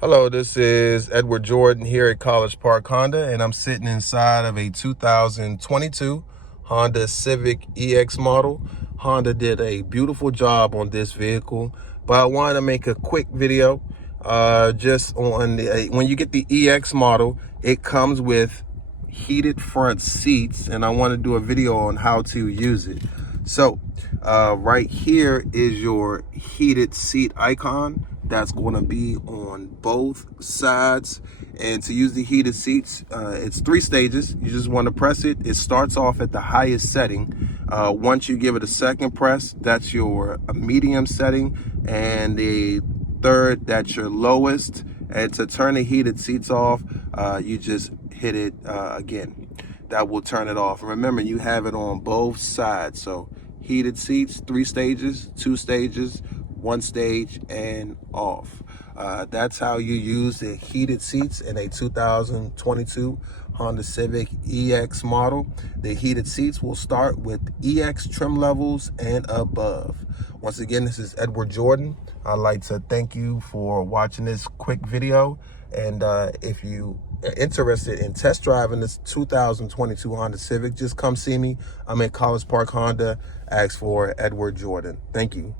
Hello, this is Edward Jordan here at College Park Honda, and I'm sitting inside of a 2022 Honda Civic EX model. Honda did a beautiful job on this vehicle, but I wanted to make a quick video just on when you get the EX model, it comes with heated front seats, and I want to do a video on how to use it. So right here is your heated seat icon. That's going to be on both sides. And to use the heated seats, it's 3 stages. You just want to press it. It starts off at the highest setting. Once you give it a second press, that's your medium setting, and the third, that's your lowest. And to turn the heated seats off, you just hit it again. That will turn it off. Remember, you have it on both sides. So heated seats, 3 stages, 2 stages, 1 stage, and off. That's how you use the heated seats in a 2022 Honda Civic EX model. The heated seats will start with EX trim levels and above. Once again, this is Edward Jordan. I'd like to thank you for watching this quick video. And if you are interested in test driving this 2022 Honda Civic, just come see me. I'm at College Park Honda. Ask for Edward Jordan. Thank you.